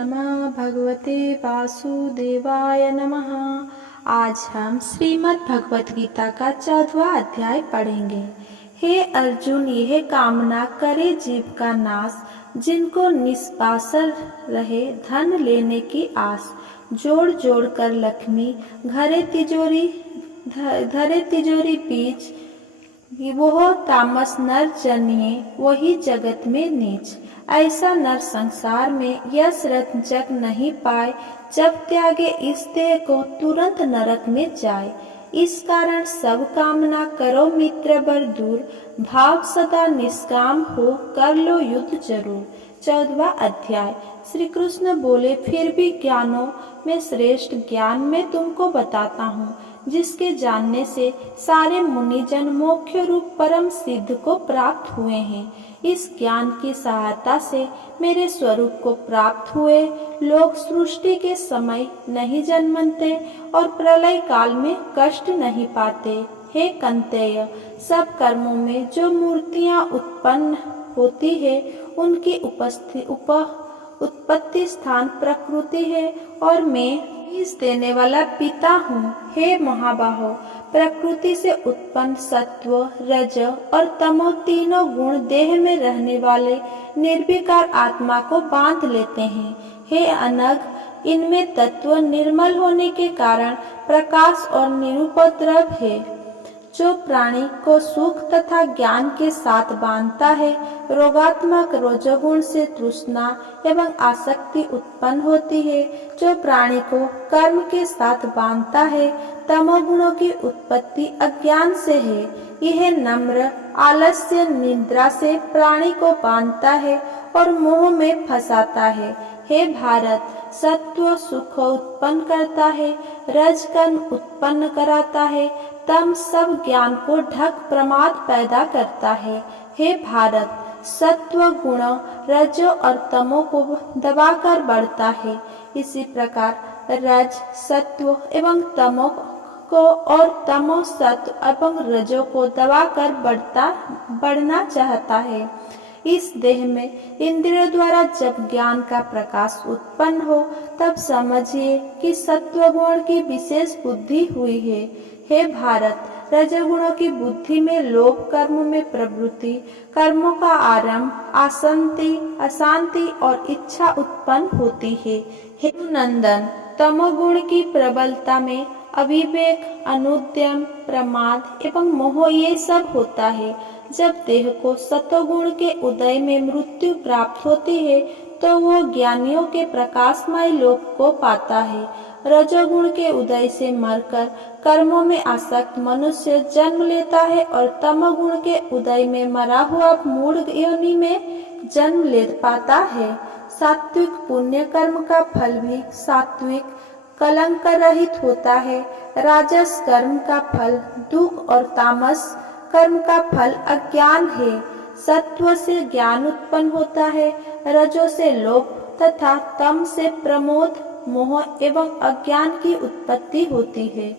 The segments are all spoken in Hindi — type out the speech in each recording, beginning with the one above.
नमः भगवते वासुदेवाय नमः। आज हम श्रीमद् भगवत गीता का 14वां अध्याय पढ़ेंगे। हे अर्जुन, यह कामना करे जीव का नाश, जिनको निष्पासर रहे धन लेने की आस। जोड़ जोड़ कर लक्ष्मी धरे तिजोरी बीच, वो तामस नर जनिए वही जगत में नीच। ऐसा नर संसार में यश रंजक नहीं पाए, जब त्यागे इस देह को तुरंत नरक में जाए। इस कारण सब कामना करो मित्र बर दूर, भाव सदा निष्काम हो कर लो युद्ध जरूर। 14वां अध्याय। श्री कृष्ण बोले, फिर भी ज्ञानों में श्रेष्ठ ज्ञान मैं तुमको बताता हूँ, जिसके जानने से सारे मुनिजन मोक्ष रूप परम सिद्ध को प्राप्त हुए हैं। इस ज्ञान की सहायता से मेरे स्वरूप को प्राप्त हुए लोग सृष्टि के समय नहीं जन्मते और प्रलय काल में कष्ट नहीं पाते। हे कंतेय, सब कर्मों में जो मूर्तियां उत्पन्न होती है, उनकी उत्पत्ति स्थान प्रकृति है और मैं बीज देने वाला पिता हूँ। हे महाबाहो, प्रकृति से उत्पन्न सत्व, रज और तमो तीनों गुण देह में रहने वाले निर्विकार आत्मा को बांध लेते हैं। हे अनग, इनमें तत्व निर्मल होने के कारण प्रकाश और निरुपद्रव है, जो प्राणी को सुख तथा ज्ञान के साथ बांधता है। रोगात्मक रजोगुण से तृष्णा एवं आसक्ति उत्पन्न होती है, जो प्राणी को कर्म के साथ बांधता है। तमोगुणों की उत्पत्ति अज्ञान से है, यह नम्र आलस्य निद्रा से प्राणी को बांधता है और मोह में फंसाता है। हे भारत, सत्व सुख उत्पन्न करता है, रज कर्म उत्पन्न कराता है, तम सब ज्ञान को ढक प्रमाद पैदा करता है। हे भारत, सत्व गुण रज और तमो को दबाकर बढ़ता है। इसी प्रकार रज सत्व एवं तमो को और तमो सत्व एवं रजो को दबाकर बढ़ना चाहता है। इस देह में इंद्रियों द्वारा जब ज्ञान का प्रकाश उत्पन्न हो, तब समझिए कि सत्व गुण की विशेष बुद्धि हुई है। हे भारत, रजगुणों की बुद्धि में लोभ, कर्म में प्रवृत्ति, कर्मों का आरंभ, अशांति और इच्छा उत्पन्न होती है। हे नंदन, तमोगुण की प्रबलता में अविवेक, अनुद्यम, प्रमाद एवं मोह ये सब होता है। जब देह को सतोगुण के उदय में मृत्यु प्राप्त होती है, तो वो ज्ञानियों के प्रकाशमय लोक को पाता है। रजोगुण के उदय से मरकर कर्मों में आसक्त मनुष्य जन्म लेता है और तमोगुण के उदय में मरा हुआ मूढ़ योनि में जन्म ले पाता है। सात्विक पुण्य कर्म का फल भी सात्विक कलंक रहित होता है। राजस कर्म का फल दुख और तामस कर्म का फल अज्ञान है। सत्व से ज्ञान उत्पन्न होता है, रजो से लोभ तथा तम से प्रमोद, मोह एवं अज्ञान की उत्पत्ति होती है।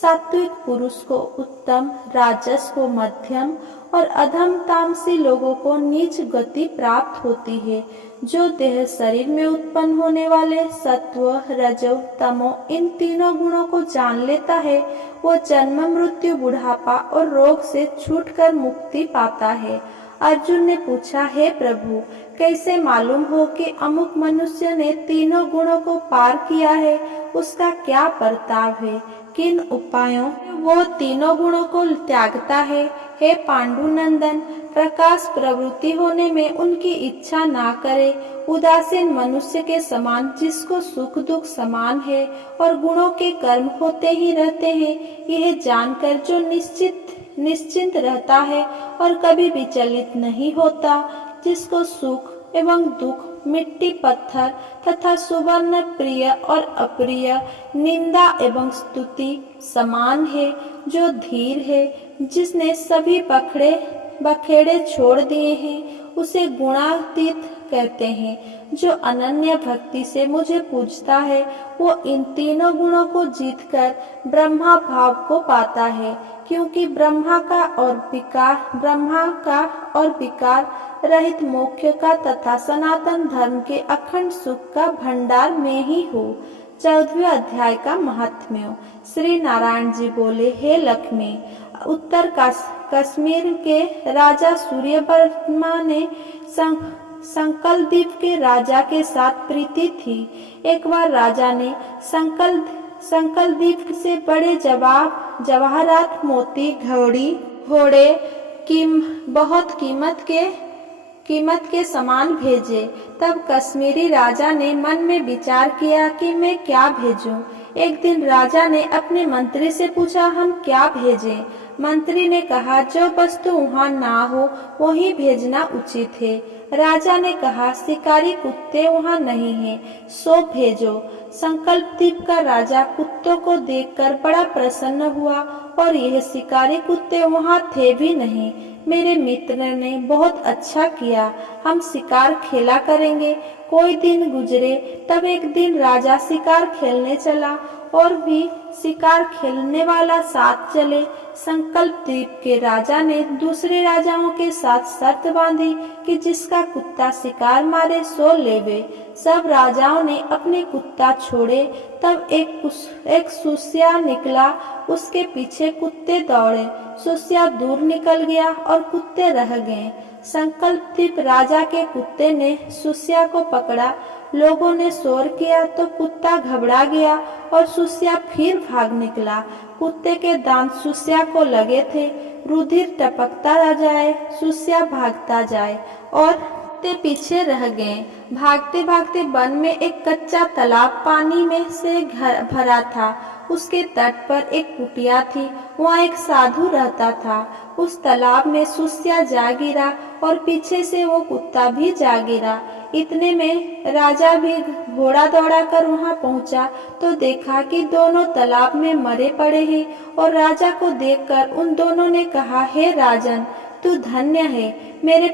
सात्विक पुरुष को उत्तम, राजस को मध्यम और अधम तामसी लोगों को नीच गति प्राप्त होती है। जो देह शरीर में उत्पन्न होने वाले सत्व, रजो, तमो इन तीनों गुणों को जान लेता है, वो जन्म, मृत्यु, बुढ़ापा और रोग से छूटकर मुक्ति पाता है। अर्जुन ने पूछा, हे प्रभु, कैसे मालूम हो कि अमुक मनुष्य ने तीनों गुणों को पार किया है? उसका क्या बर्ताव है? किन उपायों वो तीनों गुणों को त्यागता है? हे पांडुनंदन, प्रकाश प्रवृत्ति होने में उनकी इच्छा ना करे। उदासीन मनुष्य के समान, जिसको सुख दुख समान है और गुणों के कर्म होते ही रहते हैं, यह जानकर जो निश्चिंत रहता है और कभी विचलित नहीं होता, जिसको सुख एवं दुख, मिट्टी पत्थर तथा सुवर्ण, प्रिय और अप्रिय, निंदा एवं स्तुति समान है, जो धीर है, जिसने सभी बखेड़े छोड़ दिए हैं, उसे गुणातीत कहते हैं, जो अनन्य भक्ति से मुझे पूजता है वो इन तीनों गुणों को जीतकर ब्रह्मा भाव को पाता है, क्योंकि ब्रह्मा का और विकार रहित मोक्ष का तथा सनातन धर्म के अखंड सुख का भंडार में ही हूँ। 14वें अध्याय का महात्म्य। श्री नारायण जी बोले, हे लक्ष्मी, उत्तर कश्मीर के राजा सूर्यवर्मा ने संकलद्वीप के राजा के साथ प्रीति थी। एक बार राजा ने संकलद्वीप से बड़े जवाहरात, मोती, घोड़े बहुत कीमत के सामान भेजे। तब कश्मीरी राजा ने मन में विचार किया कि मैं क्या भेजूं। एक दिन राजा ने अपने मंत्री से पूछा, हम क्या भेजें? मंत्री ने कहा, जो वस्तु वहाँ ना हो वही भेजना उचित है। राजा ने कहा, शिकारी कुत्ते वहाँ नहीं हैं, सो भेजो। संकल्पद्वीप का राजा कुत्तों को देखकर बड़ा प्रसन्न हुआ और यह शिकारी कुत्ते वहाँ थे भी नहीं। मेरे मित्र ने बहुत अच्छा किया, हम शिकार खेला करेंगे। कोई दिन गुजरे, तब एक दिन राजा शिकार खेलने चला और भी शिकार खेलने वाला साथ चले। संकल्पद्वीप के राजा ने दूसरे राजाओं के साथ शर्त बांधी कि जिसका कुत्ता शिकार मारे सो लेवे। सब राजाओं ने अपने कुत्ता छोड़े। तब एक सुस्या निकला, उसके पीछे कुत्ते दौड़े। सुस्या दूर निकल गया और कुत्ते रह गए। संकल्पद्वीप राजा के कुत्ते ने सुस्या को पकड़ा। लोगों ने शोर किया तो कुत्ता घबरा गया और सुस्या फिर भाग निकला। कुत्ते के दांत सुस्या को लगे थे। रुधिर टपकता जाए, सुस्या भागता जाए और कुत्ते पीछे रह गए। भागते भागते वन में एक कच्चा तालाब पानी में से भरा था। उसके तट पर एक कुटिया थी, वहाँ एक साधु रहता था। उस तालाब में सुस्या जा गिरा और पीछे से वो कुत्ता भी जा गिरा। इतने में राजा भी घोड़ा दौड़ा कर वहाँ पहुँचा तो देखा कि दोनों तालाब में मरे पड़े हैं। और राजा को देखकर उन दोनों ने कहा, हे राजन, तू धन्य है, तेरे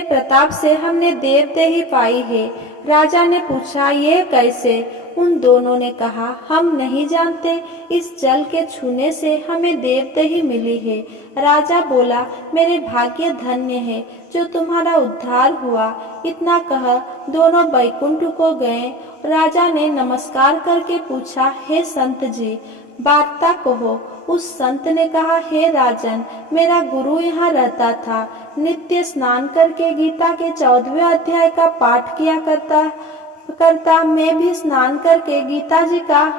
प्रताप से हमने देवदेही पाई है। राजा ने पूछा, ये कैसे? उन दोनों ने कहा, हम नहीं जानते, इस जल के छूने से हमें देवदेही मिली है। राजा बोला, मेरे भाग्य धन्य है जो तुम्हारा उद्धार हुआ। इतना कह दोनों बैकुंठ को गए। राजा ने नमस्कार करके पूछा, हे संत जी, वार्ता कहो। उस संत ने कहा, हे राजन, मेरा गुरु यहाँ रहता था। नित्य स्नान करके गीता के 14वें अध्याय का पाठ किया करता। मैं भी स्नान करके गीता जी का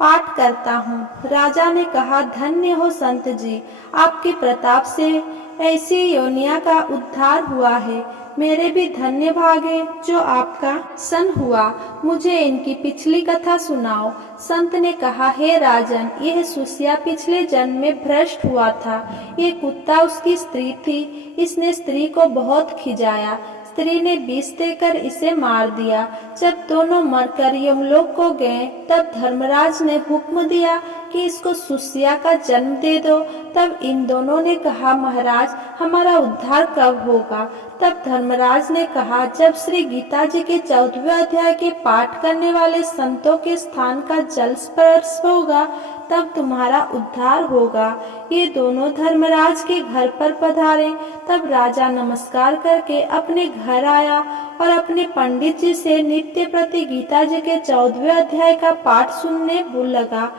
पाठ करता हूँ। राजा ने कहा, धन्य हो संत जी, आपके प्रताप से ऐसी योनिया का उद्धार हुआ है। मेरे भी धन्य भागे जो आपका सन हुआ। मुझे इनकी पिछली कथा सुनाओ। संत ने कहा, हे राजन, यह सुस्या पिछले जन्म में भ्रष्ट हुआ था। ये कुत्ता उसकी स्त्री थी। इसने स्त्री को बहुत खिजाया। स्त्री ने विष देकर इसे मार दिया। जब दोनों मरकर यमलोक को गए तब धर्मराज ने हुक्म दिया कि इसको सुस्या का जन्म दे दो। तब इन दोनों ने कहा, महाराज, हमारा उद्धार कब होगा? तब धर्मराज ने कहा, जब श्री गीता जी के 14वें अध्याय के पाठ करने वाले संतों के स्थान का जल स्पर्श होगा तब तुम्हारा उद्धार होगा। ये दोनों धर्मराज के घर पर पधारे। तब राजा नमस्कार करके अपने घर आया और अपने पंडित जी से नित्य प्रति गीता जी के 14वें अध्याय का पाठ सुनने लगा।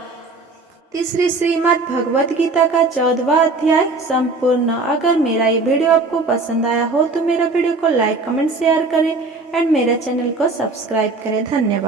तीसरी श्रीमद् भगवत गीता का 14वां अध्याय संपूर्ण। अगर मेरा ये वीडियो आपको पसंद आया हो तो मेरा वीडियो को लाइक, कमेंट, शेयर करें एंड मेरे चैनल को सब्सक्राइब करें। धन्यवाद।